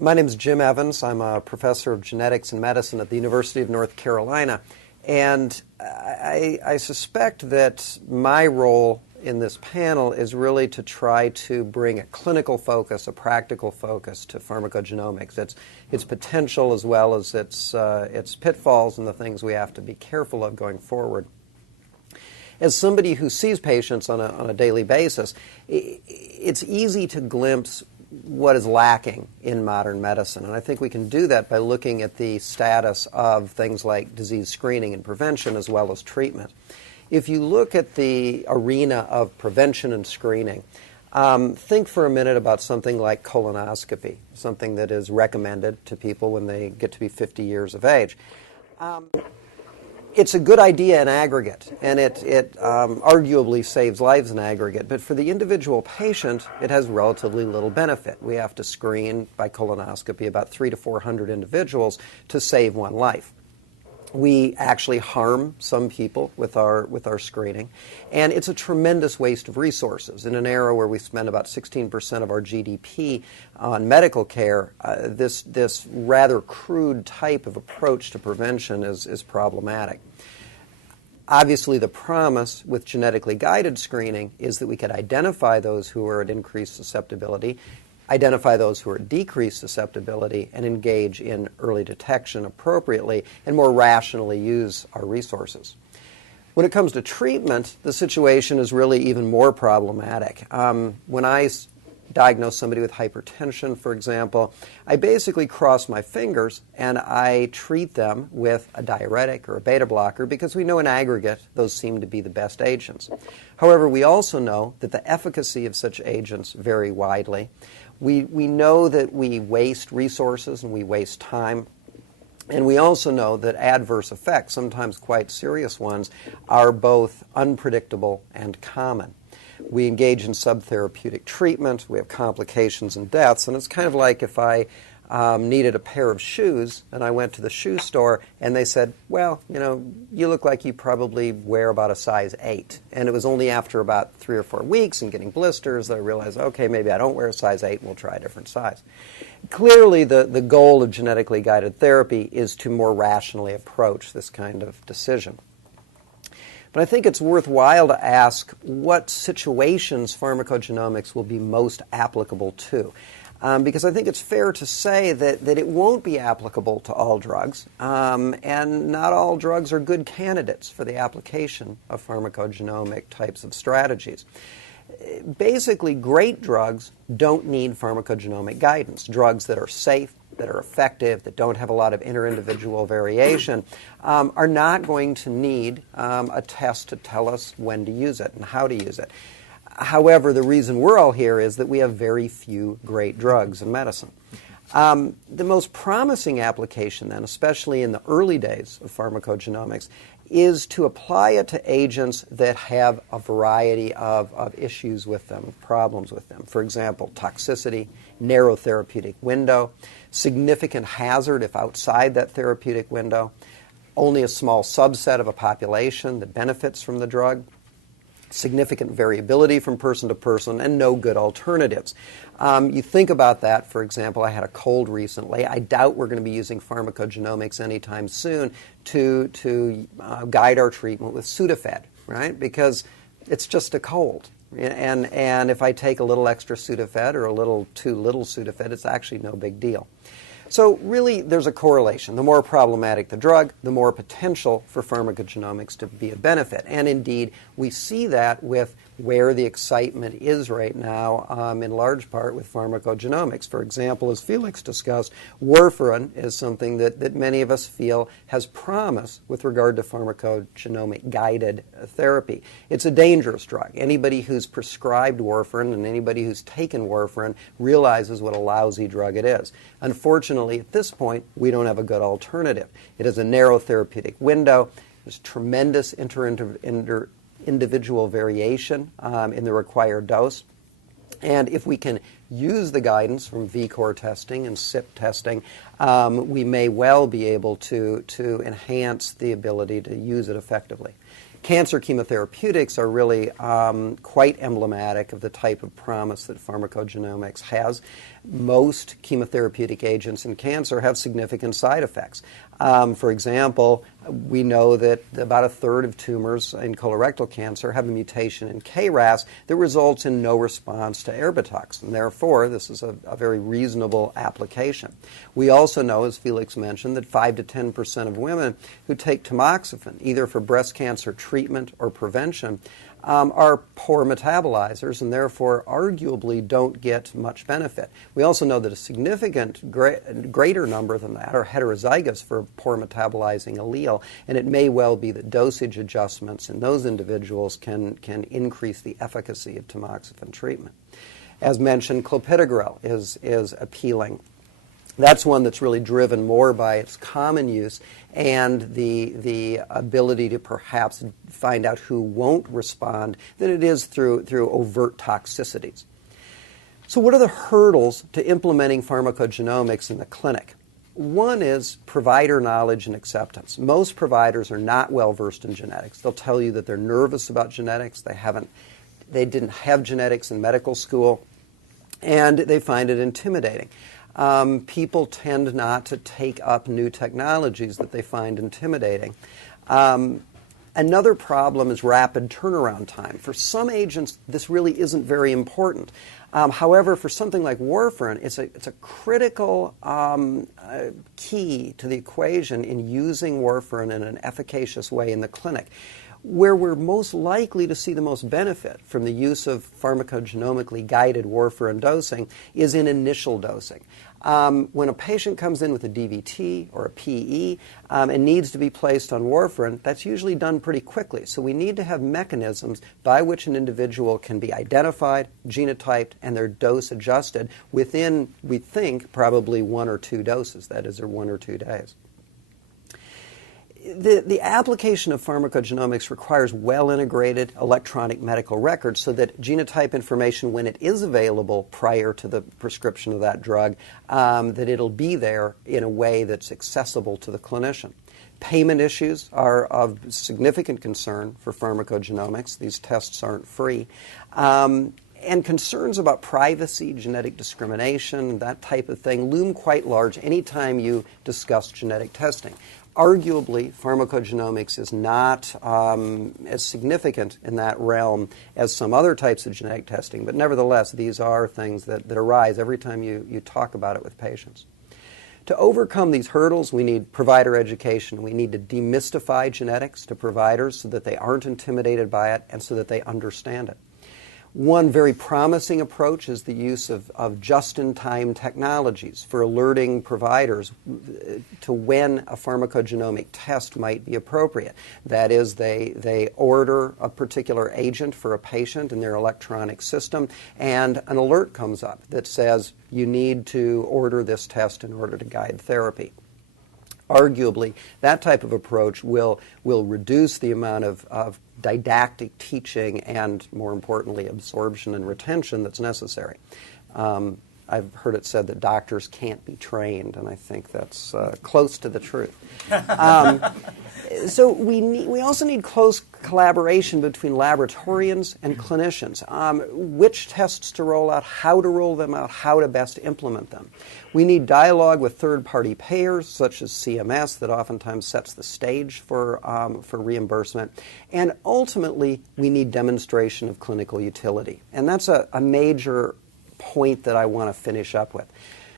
My name is Jim Evans. I'm a professor of genetics and medicine at the University of North Carolina. And I suspect that my role in this panel is really to try to bring a clinical focus, a practical focus to pharmacogenomics, its potential as well as its pitfalls and the things we have to be careful of going forward. As somebody who sees patients on a daily basis, it's easy to glimpse what is lacking in modern medicine. And I think we can do that by looking at the status of things like disease screening and prevention as well as treatment. If you look at the arena of prevention and screening, think for a minute about something like colonoscopy, something that is recommended to people when they get to be 50 years of age. It's a good idea in aggregate, and it arguably saves lives in aggregate, but for the individual patient, it has relatively little benefit. We have to screen by colonoscopy about 300 to 400 individuals to save one life. We actually harm some people with our screening, and it's a tremendous waste of resources. In an era where we spend about 16% of our GDP on medical care, this rather crude type of approach to prevention is problematic. Obviously, the promise with genetically guided screening is that we could identify those who are at increased susceptibility, identify those who are at decreased susceptibility, and engage in early detection appropriately and more rationally use our resources. When it comes to treatment, the situation is really even more problematic. When I diagnose somebody with hypertension, for example, I basically cross my fingers and I treat them with a diuretic or a beta blocker because we know in aggregate those seem to be the best agents. However, we also know that the efficacy of such agents vary widely. We know that we waste resources and we waste time. And we also know that adverse effects, sometimes quite serious ones, are both unpredictable and common. We engage in subtherapeutic treatment, we have complications and deaths, and it's kind of like if I needed a pair of shoes and I went to the shoe store and they said, well, you look like you probably wear about a size 8. And it was only after about 3 or 4 weeks and getting blisters that I realized, okay, maybe I don't wear a size 8 and we'll try a different size. Clearly, the goal of genetically guided therapy is to more rationally approach this kind of decision. But I think it's worthwhile to ask what situations pharmacogenomics will be most applicable to. Because I think it's fair to say that it won't be applicable to all drugs, and not all drugs are good candidates for the application of pharmacogenomic types of strategies. Basically, great drugs don't need pharmacogenomic guidance. Drugs that are safe, that are effective, that don't have a lot of inter-individual variation, are not going to need a test to tell us when to use it and how to use it. However, the reason we're all here is that we have very few great drugs in medicine. The most promising application then, especially in the early days of pharmacogenomics, is to apply it to agents that have a variety of issues with them, problems with them. For example, toxicity, narrow therapeutic window, significant hazard if outside that therapeutic window, only a small subset of a population that benefits from the drug, significant variability from person to person, and no good alternatives. You think about that, for example, I had a cold recently. I doubt we're going to be using pharmacogenomics anytime soon to guide our treatment with Sudafed, right? Because it's just a cold. And if I take a little extra Sudafed or a little too little Sudafed, it's actually no big deal. So really, there's a correlation. The more problematic the drug, the more potential for pharmacogenomics to be a benefit. And indeed, we see that with where the excitement is right now, in large part with pharmacogenomics. For example, as Felix discussed, warfarin is something that many of us feel has promise with regard to pharmacogenomic-guided therapy. It's a dangerous drug. Anybody who's prescribed warfarin and anybody who's taken warfarin realizes what a lousy drug it is. Unfortunately, at this point, we don't have a good alternative. It has a narrow therapeutic window. There's tremendous individual variation in the required dose. And if we can use the guidance from VCOR testing and CYP testing, we may well be able to enhance the ability to use it effectively. Cancer chemotherapeutics are really quite emblematic of the type of promise that pharmacogenomics has. Most chemotherapeutic agents in cancer have significant side effects. For example, we know that about a third of tumors in colorectal cancer have a mutation in KRAS that results in no response to Erbitux, and therefore this is a very reasonable application. We also know, as Felix mentioned, that 5 to 10% of women who take tamoxifen, either for breast cancer treatment or prevention, are poor metabolizers and therefore arguably don't get much benefit. We also know that a significant greater number than that are heterozygous for poor metabolizing allele, and it may well be that dosage adjustments in those individuals can increase the efficacy of tamoxifen treatment. As mentioned, clopidogrel is appealing. That's one that's really driven more by its common use and the ability to perhaps find out who won't respond than it is through overt toxicities. So what are the hurdles to implementing pharmacogenomics in the clinic? One is provider knowledge and acceptance. Most providers are not well versed in genetics. They'll tell you that they're nervous about genetics. They didn't have genetics in medical school, and they find it intimidating. People tend not to take up new technologies that they find intimidating. Another problem is rapid turnaround time. For some agents, this really isn't very important. However, for something like warfarin, it's a critical key to the equation in using warfarin in an efficacious way in the clinic. Where we're most likely to see the most benefit from the use of pharmacogenomically guided warfarin dosing is in initial dosing. When a patient comes in with a DVT or a PE and needs to be placed on warfarin, that's usually done pretty quickly. So we need to have mechanisms by which an individual can be identified, genotyped, and their dose adjusted within, we think, probably 1 or 2 doses, that is, or 1 or 2 days. The application of pharmacogenomics requires well-integrated electronic medical records so that genotype information, when it is available prior to the prescription of that drug, that it'll be there in a way that's accessible to the clinician. Payment issues are of significant concern for pharmacogenomics. These tests aren't free. And concerns about privacy, genetic discrimination, that type of thing loom quite large anytime you discuss genetic testing. Arguably, pharmacogenomics is not as significant in that realm as some other types of genetic testing, but nevertheless, these are things that arise every time you talk about it with patients. To overcome these hurdles, we need provider education. We need to demystify genetics to providers so that they aren't intimidated by it and so that they understand it. One very promising approach is the use of just-in-time technologies for alerting providers to when a pharmacogenomic test might be appropriate. That is, they order a particular agent for a patient in their electronic system, and an alert comes up that says, you need to order this test in order to guide therapy. Arguably, that type of approach will reduce the amount of didactic teaching and, more importantly, absorption and retention that's necessary. I've heard it said that doctors can't be trained, and I think that's close to the truth. So we also need close collaboration between laboratorians and clinicians. Which tests to roll out, how to roll them out, how to best implement them. We need dialogue with third-party payers, such as CMS, that oftentimes sets the stage for reimbursement. And ultimately, we need demonstration of clinical utility. And that's a major point that I want to finish up with.